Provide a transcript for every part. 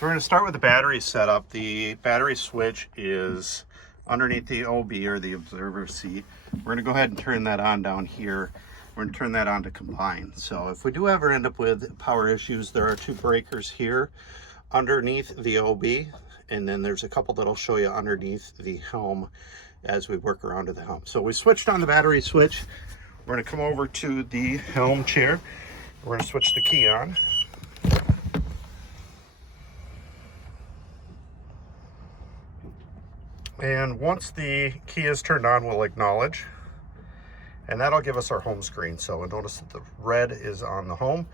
So we're going to start with the battery setup. The battery switch is underneath the OB, or the observer seat. We're going to go ahead and turn that on down here. We're going to turn that on to combine. So if we do ever end up with power issues, there are two breakers here underneath the OB, and then there's a couple that I'll show you underneath the helm as we work around to the helm. So we switched on the battery switch. We're going to come over to the helm chair. We're going to switch the key on. And once the key is turned on, we'll acknowledge, and that'll give us our home screen. So notice that the red is on the home.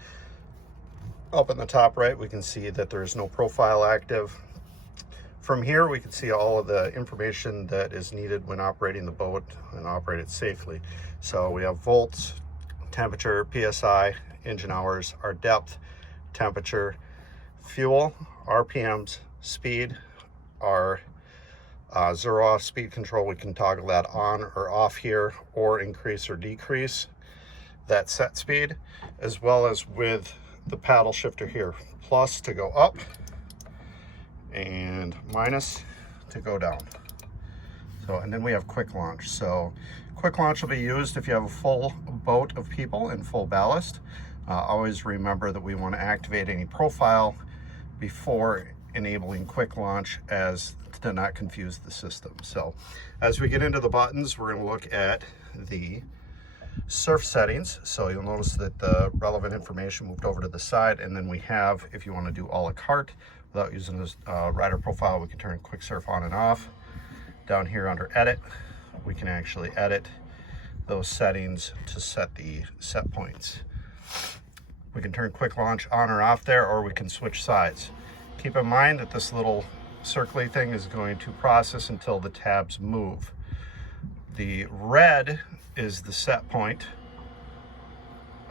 Up in the top right, we can see that there is no profile active. From here, we can see all of the information that is needed when operating the boat and operate it safely. So we have volts, temperature, PSI, engine hours, our depth, temperature, fuel, RPMs, speed, our zero off speed control. We can toggle that on or off here, or increase or decrease that set speed, as well as with the paddle shifter here, plus to go up and minus to go down. So, and then we have quick launch. So quick launch will be used if you have a full boat of people and full ballast. Always remember that we want to activate any profile before enabling quick launch, as to not confuse the system. So as we get into the buttons, we're going to look at the surf settings. So you'll notice that the relevant information moved over to the side, and then we have, if you want to do a la carte without using this rider profile, we can turn quick surf on and off. Down here under edit, we can actually edit those settings to set the set points. We can turn quick launch on or off there, or we can switch sides. Keep in mind that this little circly thing is going to process until the tabs move. The red is the set point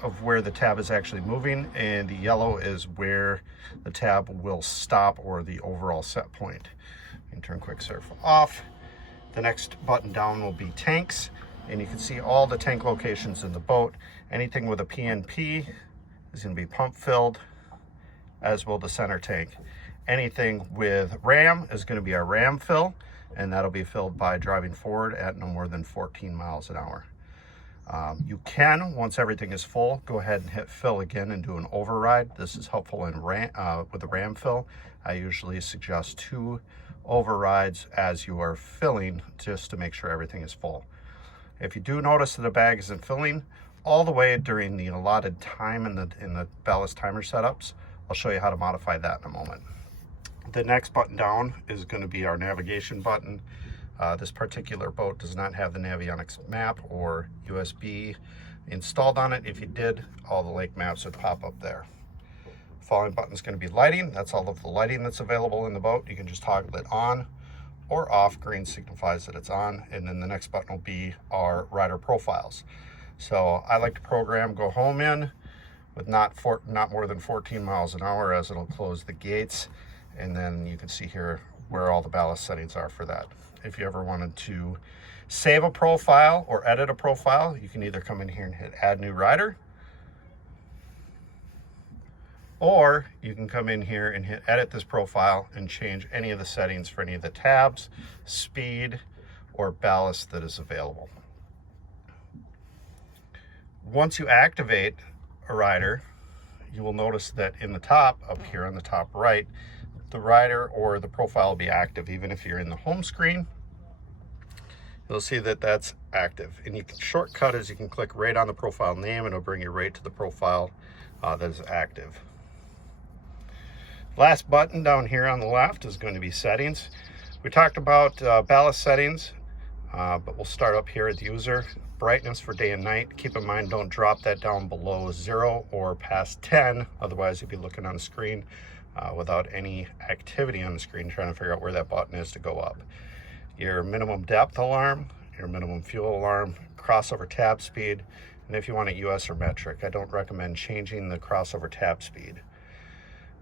of where the tab is actually moving, and the yellow is where the tab will stop, or the overall set point. You can turn quick surf off. The next button down will be tanks, and you can see all the tank locations in the boat. Anything with a PNP is going to be pump filled, as will the center tank. Anything with ram is going to be our ram fill, and that'll be filled by driving forward at no more than 14 miles an hour. You can, once everything is full, go ahead and hit fill again and do an override. This is helpful in with the ram fill. I usually suggest 2 overrides as you are filling, just to make sure everything is full. If you do notice that the bag isn't filling all the way during the allotted time in the ballast timer setups, I'll show you how to modify that in a moment. The next button down is going to be our navigation button. This particular boat does not have the Navionics map or USB installed on it. If you did, all the lake maps would pop up there. Following button is going to be lighting. That's all of the lighting that's available in the boat. You can just toggle it on or off. Green signifies that it's on. And then the next button will be our rider profiles. So I like to program go home in with not more than 14 miles an hour, as it'll close the gates. And then you can see here where all the ballast settings are for that. If you ever wanted to save a profile or edit a profile, you can either come in here and hit add new rider, or you can come in here and hit edit this profile and change any of the settings for any of the tabs, speed, or ballast that is available. Once you activate a rider, you will notice that in the top, up here on the top right, the rider or the profile will be active. Even if you're in the home screen, you'll see that that's active. And you can shortcut as you can click right on the profile name, and it'll bring you right to the profile that is active. Last button down here on the left is going to be settings. We talked about ballast settings, but we'll start up here at the user. Brightness for day and night. Keep in mind, don't drop that down below 0 or past 10. Otherwise, you'll be looking on the screen without any activity on the screen, trying to figure out where that button is to go up. Your minimum depth alarm, your minimum fuel alarm, crossover tab speed, and if you want it US or metric. I don't recommend changing the crossover tab speed.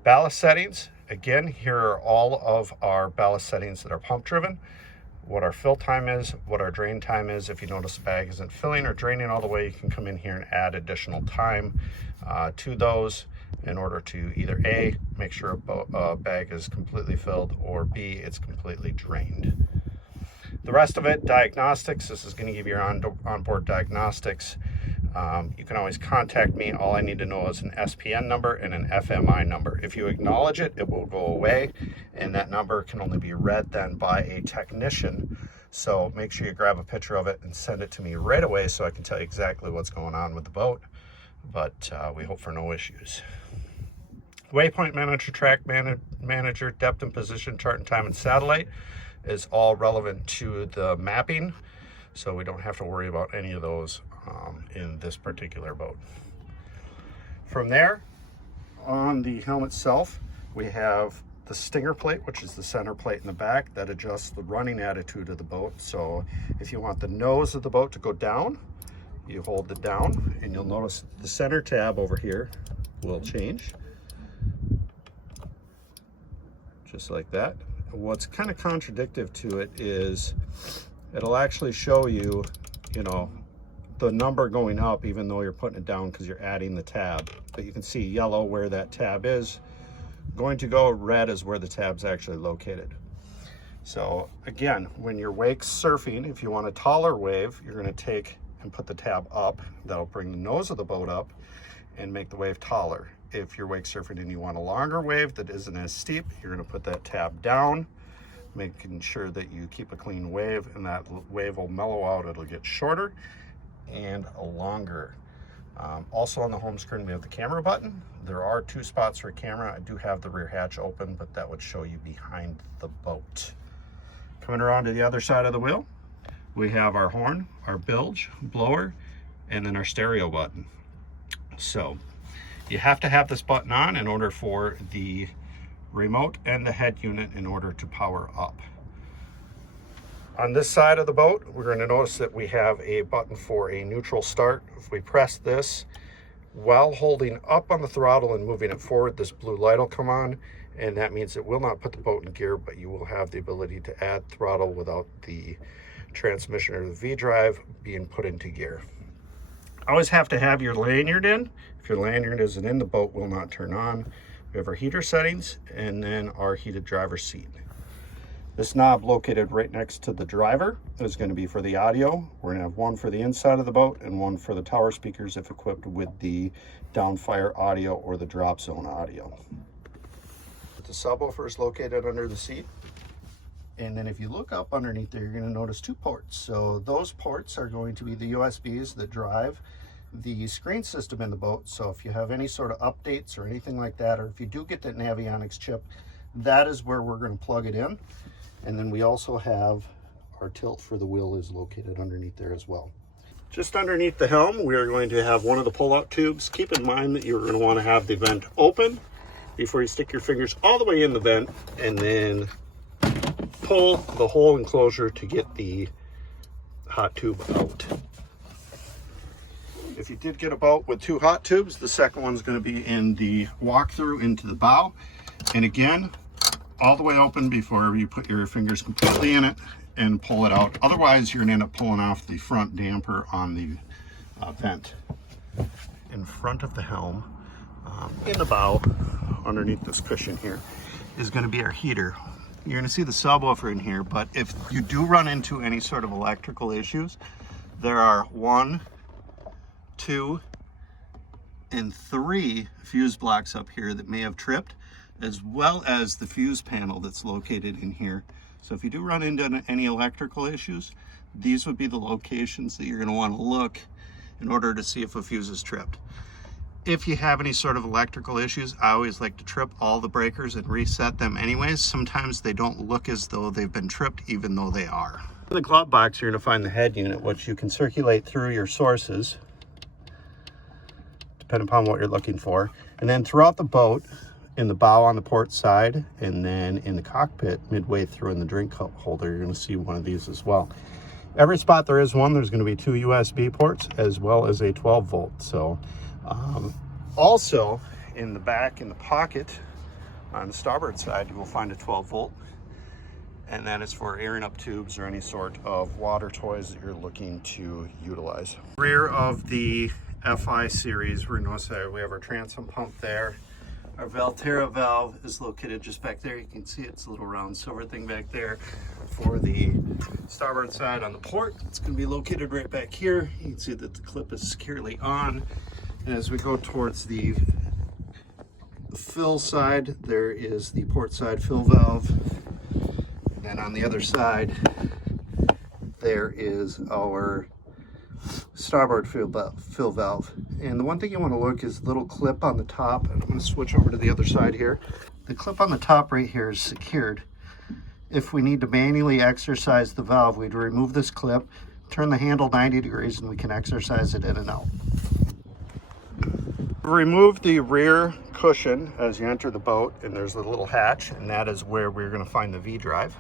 Ballast settings, again, here are all of our ballast settings that are pump driven. What our fill time is, what our drain time is. If you notice the bag isn't filling or draining all the way, you can come in here and add additional time to those. in order to either A, make sure a bag is completely filled, or B, it's completely drained. The rest of it, diagnostics. This is going to give you your onboard diagnostics. You can always contact me. All I need to know is an SPN number and an FMI number. If you acknowledge it, it will go away, and that number can only be read then by a technician. So make sure you grab a picture of it and send it to me right away so I can tell you exactly what's going on with the boat. But we hope for no issues. Waypoint manager, track manager, depth and position, chart and time, and satellite is all relevant to the mapping, so we don't have to worry about any of those in this particular boat. From there, on the helmet itself, we have the stinger plate, which is the center plate in the back that adjusts the running attitude of the boat. So if you want the nose of the boat to go down, you hold it down, and you'll notice the center tab over here will change, just like that. What's kind of contradictive to it is it'll actually show you, the number going up even though you're putting it down because you're adding the tab. But you can see yellow where that tab is going to go, red is where the tab's actually located. So again, when you're wake surfing, if you want a taller wave, you're going to take and put the tab up. That'll bring the nose of the boat up and make the wave taller. If you're wake surfing and you want a longer wave that isn't as steep, you're going to put that tab down, making sure that you keep a clean wave, and that wave will mellow out. It'll get shorter and longer. Also on the home screen, we have the camera button. There are 2 spots for a camera. I do have the rear hatch open, but that would show you behind the boat. Coming around to the other side of the wheel, we have our horn, our bilge, blower, and then our stereo button. So you have to have this button on in order for the remote and the head unit in order to power up. On this side of the boat, we're going to notice that we have a button for a neutral start. If we press this while holding up on the throttle and moving it forward, this blue light will come on, and that means it will not put the boat in gear, but you will have the ability to add throttle without the transmission or the V-drive being put into gear. Always have to have your lanyard in. If your lanyard isn't in, the boat will not turn on. We have our heater settings and then our heated driver's seat. This knob located right next to the driver is going to be for the audio. We're going to have one for the inside of the boat and one for the tower speakers if equipped with the downfire audio or the drop zone audio. The subwoofer is located under the seat. And then if you look up underneath there, you're going to notice 2 ports. So those ports are going to be the USBs that drive the screen system in the boat. So if you have any sort of updates or anything like that, or if you do get that Navionics chip, that is where we're going to plug it in. And then we also have our tilt for the wheel is located underneath there as well. Just underneath the helm, we are going to have one of the pull-out tubes. Keep in mind that you're going to want to have the vent open before you stick your fingers all the way in the vent, and then pull the whole enclosure to get the hot tube out. If you did get a boat with 2 hot tubes, the second one's going to be in the walk-through into the bow. And again, all the way open before you put your fingers completely in it and pull it out. Otherwise, you're going to end up pulling off the front damper on the vent. In front of the helm, in the bow, underneath this cushion here, is going to be our heater. You're going to see the subwoofer in here, but if you do run into any sort of electrical issues, there are 1, 2, and 3 fuse blocks up here that may have tripped, as well as the fuse panel that's located in here. So if you do run into any electrical issues, these would be the locations that you're going to want to look in order to see if a fuse is tripped. If you have any sort of electrical issues, I always like to trip all the breakers and reset them anyways. Sometimes they don't look as though they've been tripped, even though they are. In the glove box, you're going to find the head unit, which you can circulate through your sources, depending upon what you're looking for. And then throughout the boat, in the bow on the port side, and then in the cockpit, midway through in the drink cup holder, you're going to see one of these as well. Every spot there is one, there's going to be 2 USB ports as well as a 12 volt. So also in the back, in the pocket on the starboard side, you will find a 12 volt. And that is for airing up tubes or any sort of water toys that you're looking to utilize. Rear of the FI series. We're going to say we have our transom pump there. Our Valterra valve is located just back there. You can see it's a little round silver thing back there for the starboard side on the port. It's going to be located right back here. You can see that the clip is securely on. And as we go towards the fill side, there is the port side fill valve. And then on the other side, there is our starboard fill valve. And the one thing you want to look is the little clip on the top, and I'm going to switch over to the other side here. The clip on the top right here is secured. If we need to manually exercise the valve, we'd remove this clip, turn the handle 90 degrees, and we can exercise it in and out. Remove the rear cushion as you enter the boat, and there's a little hatch, and that is where we're going to find the V-drive.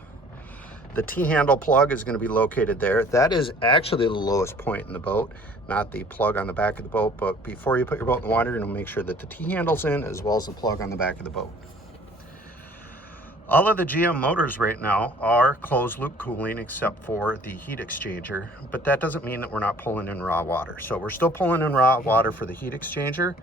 The T-handle plug is going to be located there. That is actually the lowest point in the boat, not the plug on the back of the boat, but before you put your boat in the water, you're going to make sure that the T-handle's in as well as the plug on the back of the boat. All of the GM motors right now are closed loop cooling except for the heat exchanger, but that doesn't mean that we're not pulling in raw water. So we're still pulling in raw water for the heat exchanger.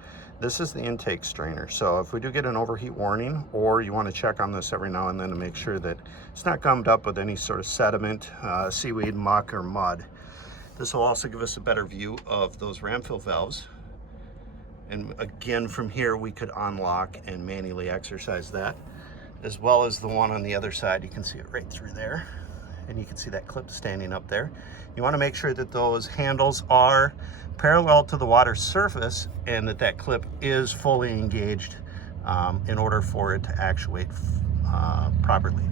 This is the intake strainer. So if we do get an overheat warning, or you want to check on this every now and then to make sure that it's not gummed up with any sort of sediment, seaweed, muck, or mud. This will also give us a better view of those ram fill valves. And again, from here, we could unlock and manually exercise that, as well as the one on the other side. You can see it right through there, and you can see that clip standing up there. You want to make sure that those handles are parallel to the water surface and that that clip is fully engaged in order for it to actuate properly.